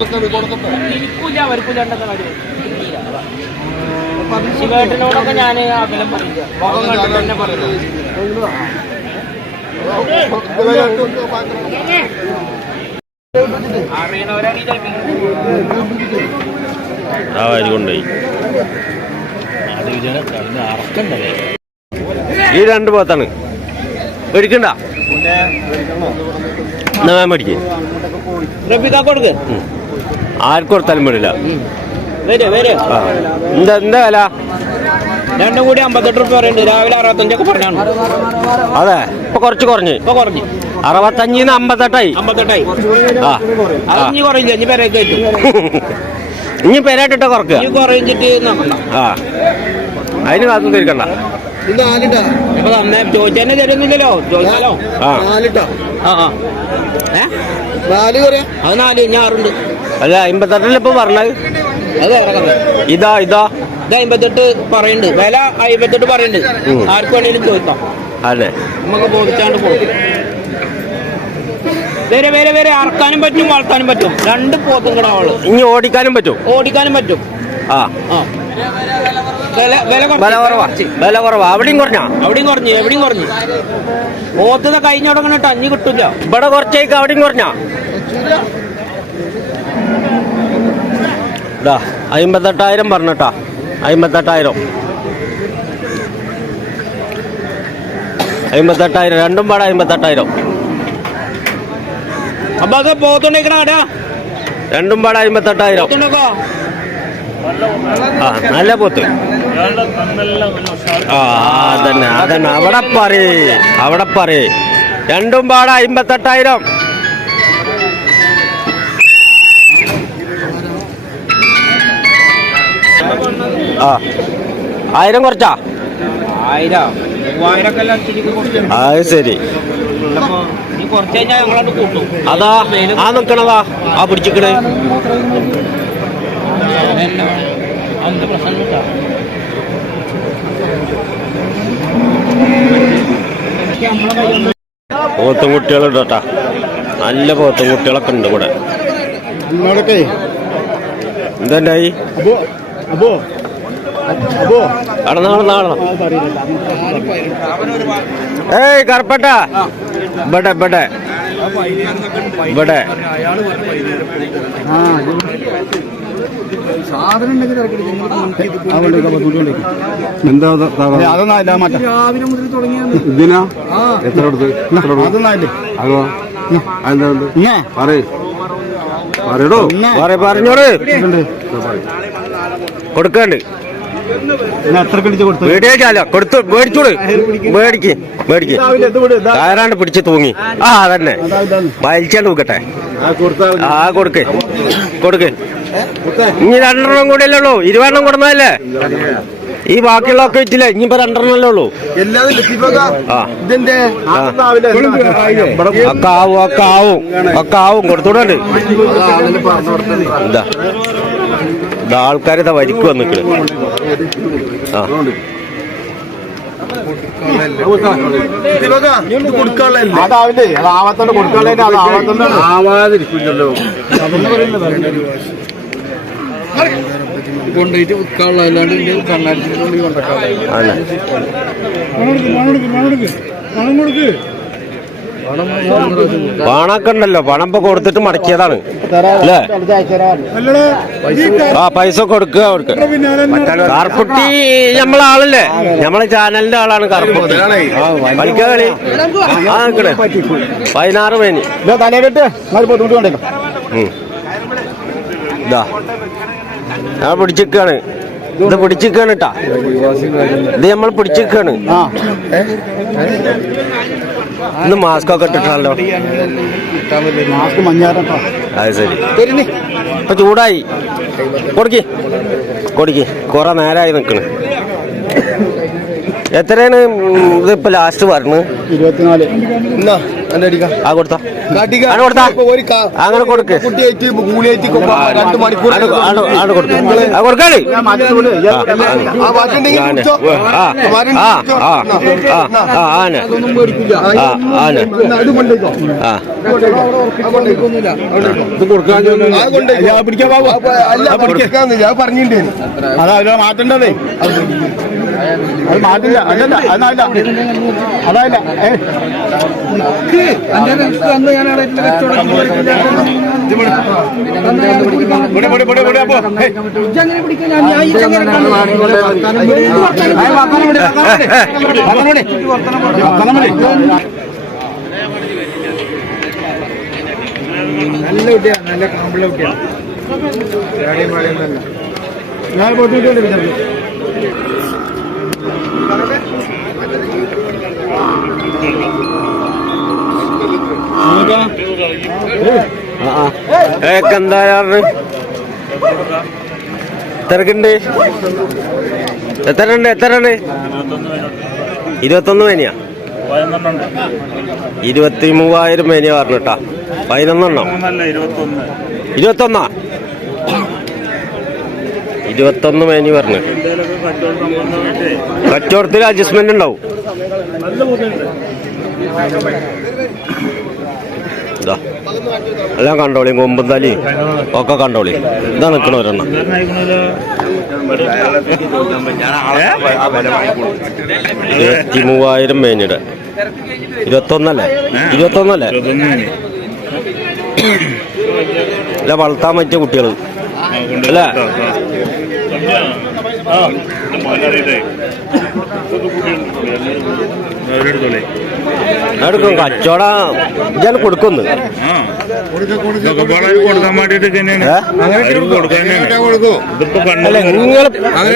എനിക്കില്ല അവർക്കില്ല ഉണ്ടെന്ന കാര്യം. ശിവേട്ടനോടൊക്കെ ഞാൻ അകലം പറയില്ല. മുഖം കണ്ടിട്ട് തന്നെ പറയുന്നു അറിയണവരാണ് ആ. വരി കൊണ്ടുപോയി ഈ രണ്ട് പോത്താണ് മേടിക്കണ്ട എന്നാ മേടിക്കേ കൊടുക്ക്. ആർക്കും കൊടുത്താലും ആ. എന്താ എന്താ വില? രണ്ടും കൂടി അമ്പത്തെട്ട് റുപ്യ പറയുന്നുണ്ട്. രാവിലെ അറുപത്തഞ്ചൊക്കെ പറഞ്ഞാണ്. അതെ. ഇപ്പൊ കുറച്ച് കുറഞ്ഞ്. ഇപ്പൊ കുറഞ്ഞു. അറുപത്തഞ്ചിന്ന് അമ്പത്തെട്ടായി. അമ്പത്തെട്ടായി. ആ ഇനി കുറയില്ല ഇനി പേരേക്ക് കയറ്റും. ഇനി പേരായിട്ടിട്ട് കുറക്കുക ഇനി കുറയിച്ചിട്ട് നോക്കണ്ട ആ. അതിന് കാത്തും തിരിക്കണ്ട ഇപ്പൊ തന്നെ ചോദിച്ചതന്നെ തരുന്നില്ലല്ലോ. ചോദിച്ചാലോ? ആ. ആ ആ. ഏ? അത് നാല് ഞാറുണ്ട് ആറുണ്ട്. അല്ല അമ്പത്തെട്ടിൽ ഇപ്പൊ പറഞ്ഞത്. അത് ഇതാ ഇതാ. ഇത് അമ്പത്തെട്ട് പറയുന്നുണ്ട്. വില അമ്പത്തെട്ട് പറയുന്നുണ്ട്. ഉം. ആർക്ക് വേണേലും ചോദിക്കാം. അതെ. നമുക്ക് ബോധിച്ചാണ്ട് പോകും വേറെ വേറെ വേറെ അറക്കാനും പറ്റും വളർത്താനും പറ്റും. രണ്ട് പോത്തും കിടാവുള്ളു ഇനി ഓടിക്കാനും പറ്റും? ഓടിക്കാനും പറ്റും. ആ. ആ. വില വില കുറവാ. വില കുറവാ. അവിടെയും കുറഞ്ഞാ? അവിടെയും കുറഞ്ഞു എവിടെയും കുറഞ്ഞു. പോത്തത് കഴിഞ്ഞ തുടങ്ങണിട്ട് ടഞ്ഞ് കിട്ടില്ല ഇവിടെ കുറച്ചേക്ക് അവിടെയും കുറഞ്ഞാ? ഇതാ അമ്പത്തെട്ടായിരം പറഞ്ഞട്ടാ അമ്പത്തെട്ടായിരം അമ്പത്തെട്ടായിരം രണ്ടും പാടെ അമ്പത്തെട്ടായിരം അപ്പൊ അത് പോത്തുണ്ടേക്കണ അടാ രണ്ടും പാടെ അമ്പത്തെട്ടായിരം ആ നല്ല പോത്ത്. ആ അതന്നെ അതന്നെ. അവിടെ പറയേ അവിടെ പറയേ. രണ്ടും പാടെ അമ്പത്തെട്ടായിരം ആ. ആയിരം കുറച്ചാ? ആയിരം. അത് ശരി. നീ കുറച്ച് കഴിഞ്ഞാൽ ഞങ്ങളത് കൂട്ടും. അതാ ആ നിക്കണതാ ആ പിടിച്ചിക്കണേ. പോത്തും കുട്ടികളുണ്ട് കേട്ടാ. നല്ല പോത്തും കുട്ടികളൊക്കെ ഉണ്ട് ഇവിടെ. എന്തായി അപ്പോ അബോ. ഏയ് കറുപ്പട്ട. ഇവിടെ ഇവിടെ. ഇവിടെ. എന്താ മാറ്റം. ഇതിനാ? എത്ര കൊടുത്ത് അതോ. പറയൂ. പറയടോ. പറഞ്ഞോട്. കൊടുക്കണ്ട്. പിടിച്ച് കൊടുത്തു? മേടിക്ക് മേടിക്ക്. ആരാണ്ട് പിടിച്ച് തൂങ്ങി. ആ അതന്നെ. വലിച്ചാണ്ട് നോക്കട്ടെ ആ കൊടുക്ക്. കൊടുക്ക്. ഇനി രണ്ടെണ്ണം കൂടെ അല്ലേ ഉള്ളൂ? ഇരുപതെണ്ണം കൊടുന്നതല്ലേ ഈ ബാക്കിയുള്ളതൊക്കെ വെച്ചില്ലേ? ഇനിയിപ്പോ രണ്ടെണ്ണം അല്ലേ ഉള്ളൂ. ഒക്കെ ആവും ഒക്കെ ആവും ഒക്കെ ആവും കൊടുത്തോണ്ട് ഇതാ. ഇതാ ആൾക്കാർ ഇതാ വരിക്ക് ആവാതിരിക്കില്ലല്ലോ കൊണ്ടുപോയിട്ട് വിൽക്കാനുള്ള അല്ലാണ്ട് കണ്ണാടി കൊണ്ടേക്കാം അതെ പണൊക്കെ ഉണ്ടല്ലോ പണം ഇപ്പൊ കൊടുത്തിട്ട് മടക്കിയതാണ് അല്ലേ ആ പൈസ കൊടുക്കുക അവർക്ക്. കറുപ്പുട്ടി നമ്മളെ ആളല്ലേ? നമ്മളെ ചാനലിന്റെ ആളാണ് കറുപ്പുട്ടി കളിക്കാ കളി. ആ നിക്കണേ പതിനാറ് പേനി. ഇതാ ഞാൻ പിടിച്ചിക്കാണ് ഇത്. പിടിച്ചിക്കാണ് കേട്ടാ ഇത് നമ്മൾ പിടിച്ചിക്കാണ് ആ. ഇന്ന് മാസ്ക് ഒക്കെ ഇട്ടിട്ടാണല്ലോ മാസ്ക് അത് ശരി. ഇപ്പൊ ചൂടായി. കൊടുക്കി. കൊടുക്കി. കൊറേ നേരമായി നിക്കണ്. എത്രയാണ് ഇതിപ്പോ ലാസ്റ്റ് പറഞ്ഞത് ഇരുപത്തിനാല് ആ കൊടുത്താ കൊടുത്താ? ഇപ്പൊ ഒരു കാ- അങ്ങനെ കൊടുക്ക് കൊടുക്കാണ്. അത് കൊണ്ടുപോയിക്കോ. അത് മാറ്റില്ല. അല്ലല്ല അതല്ല അതല്ല നല്ല കുട്ടിയാണ് നല്ല കാമ്പിള വിട്. ഞാൻ പോയിട്ട് വിചാരിച്ചു ഏക്ക് എന്താ തിരക്കുണ്ട്. എത്ര ഉണ്ട് എത്ര ഉണ്ട് ഇരുപത്തൊന്ന് മേനിയാ? ഇരുപത്തി മൂവായിരം മേനിയ പറഞ്ഞിട്ടാ. പതിനൊന്നെണ്ണോ? ഇരുപത്തൊന്നാ? ഇരുപത്തൊന്ന് മേനി പറഞ്ഞു. കച്ചവടത്തിൽ അഡ്ജസ്റ്റ്മെന്റ് ഉണ്ടാവും. എല്ലാം കണ്ടോളി കൊമ്പും തലി ഒക്കെ കണ്ടോളി. ഇതാ നിക്കണ ഒരെണ്ണം. ഇരുപത്തി മൂവായിരം മേനിയുടെ. ഇരുപത്തൊന്നല്ലേ? ഇരുപത്തൊന്നല്ലേ? അല്ല വളർത്താൻ പറ്റിയ കുട്ടികൾ. അല്ലേ? എടുക്കും കച്ചവടം ഞാൻ കൊടുക്കുന്നു കൊടുക്കാൻ വേണ്ടിട്ട്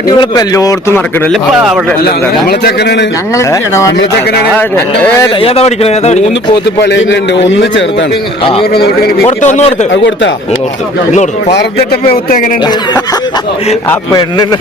നിങ്ങളിപ്പോ എല്ലായിടത്തും നടക്കണല്ലേ? ഏതാ- പഠിക്കണേ? മൂന്ന് പോത്ത് പള്ളിയിലുണ്ട് ഒന്ന് ചേർത്താണ് കൊടുത്ത് ഒന്ന് കൊടുത്ത്. അത് കൊടുത്താ? പറഞ്ഞിട്ട പോത്ത് എങ്ങനെയുണ്ട്? ആ പെണ്ണിന്റെ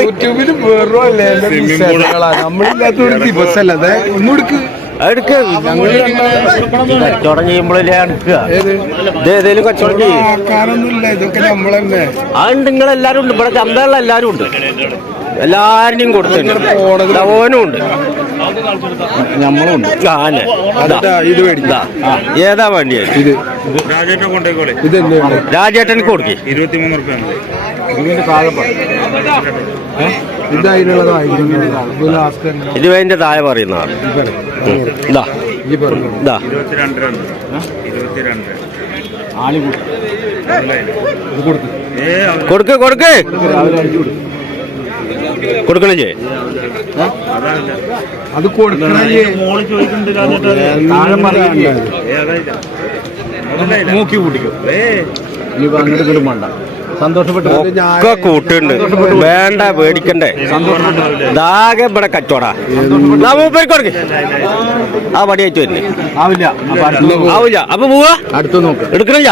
യൂട്യൂബിൽ വേറോ നമ്മളില്ലാത്ത ദിവസമല്ല. അതെ ഒന്നും എടുക്ക്. എടുക്ക്. കച്ചവടം ചെയ്യുമ്പോഴല്ലേ എടുക്കുക. ഇത് ഏതേലും കച്ചവടം ചെയ്യും. അതുണ്ട് നിങ്ങളെല്ലാരും ഉണ്ട്. ഇവിടെ ചന്തകളിൽ എല്ലാരും ഉണ്ട്. എല്ലാരുടെയും കൊടുത്തിട്ടുണ്ട്. ഓനും ഉണ്ട്. നമ്മളുണ്ട് ആനെ ഇത്. മേടിക്കാം. ഏതാ വേണ്ടിയത് ഇത്. രാജേട്ടൻ കൊടുക്കേ. ഇരുപത്തിമൂന്ന് താഴെ ഇത് അതിന്റെ താഴെ പറയുന്ന ആൾ. ഇതാ കൊടുക്ക്. കൊടുക്ക് കൊടുക്കണേ അത് കൊടുക്കണേ. താഴെ നോക്കി കൂട്ടിക്കോ. ഏ. ഇനി അങ്ങോട്ട് ഇങ്ങോട്ടും വേണ്ട സന്തോഷപ്പെട്ടു ഒക്കെ കൂട്ടുണ്ട്. വേണ്ട പേടിക്കണ്ടേ. ദാകെ ഇവിടെ കച്ചവടാ മൂപ്പർക്ക് ആ പടി അയച്ചു തന്നെ ആവില്ല. ആവില്ല. അപ്പൊ പോവാ. അടുത്ത് നോക്ക്. എടുക്കണില്ല.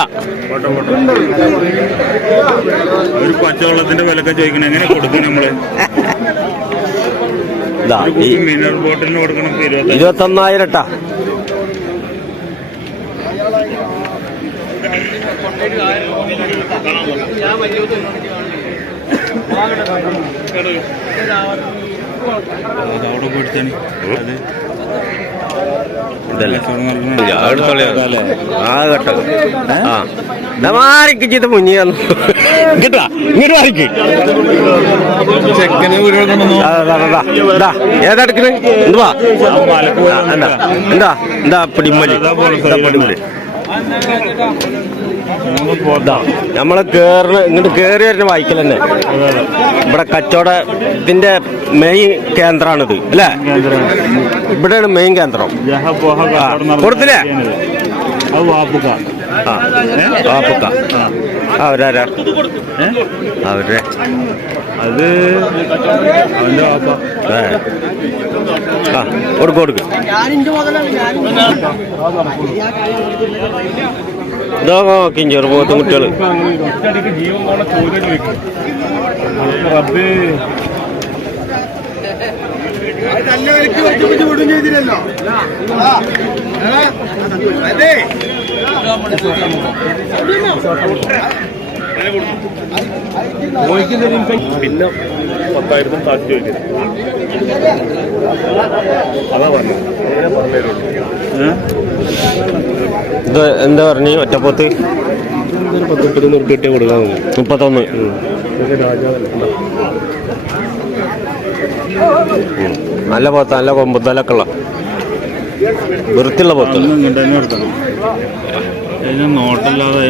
ഒരു പച്ചവെള്ളത്തിന്റെ വിലക്കെ ചോദിക്കണം. എങ്ങനെ കൊടുക്കും നമ്മൾ? ഇരുപത്തൊന്നായിരം ഒരു ഈ കുപ്പി മിനറൽ ബോട്ടിലിന് കൊടുക്കണം ഇപ്പൊ ഇരുപത്തി ഇരുപത്തൊന്നായിരം ട്ടാ അവിടെ പോയിട്ടാണ് അത് ഇതല്ലേ കച്ചവടം നടക്കണ ഇല്ല, അടുത്തുള്ള ആ കേട്ടോ ആ ദാ മാറിക്ക് ചെയ്ത് മുങ്ങി വന്നു കിട്ടാ ഇങ്ങോട്ട് മാറിക്ക് ചെക്കനെ ആ, ദാ, ദാ, എന്തുവാ ആ, എന്താ എന്താ എന്താ പിടിമലി പിടിമലി നമ്മളെ കേറുന്ന ഇങ്ങോട്ട് കേറി വരുന്ന വായിക്കൽ തന്നെ. ഇവിടെ കച്ചവടത്തിന്റെ മെയിൻ കേന്ദ്രമാണിത് അല്ലേ? ഇവിടെയാണ് മെയിൻ കേന്ദ്രം. കൊടുത്തില്ലേ? ആ വാപ്പക്ക. അവരാരാ? അവരെ? അത്. ആ കൊടുക്ക് കൊടുക്ക്. ഇതോ നോക്കി ചെറുപോത്തും കുട്ടികൾ. ഒറ്റയടിക്ക് ജീവൻ പോണ ചോദ്യം ചോദിക്കും റബ്ബ് നല്ല വെച്ച് ചെയ്തില്ലല്ലോ. അതെ. പിന്നെ പത്തായിരത്തും താഴ്ത്തി ചോദിക്കുന്നത് അതാ പറഞ്ഞത് അങ്ങനെ പറഞ്ഞുതരുള്ളൂ ഇത് എന്താ പറഞ്ഞു? ഒറ്റപ്പത്ത്? പത്തൊമ്പത് നൂറ് കൊടുക്കാൻ മുപ്പത്തൊന്ന്. നല്ല പോത്ത നല്ല കൊമ്പത്തലൊക്കെ ഉള്ള വൃത്തിയുള്ള പോത്ത് നോട്ടല്ലാതെ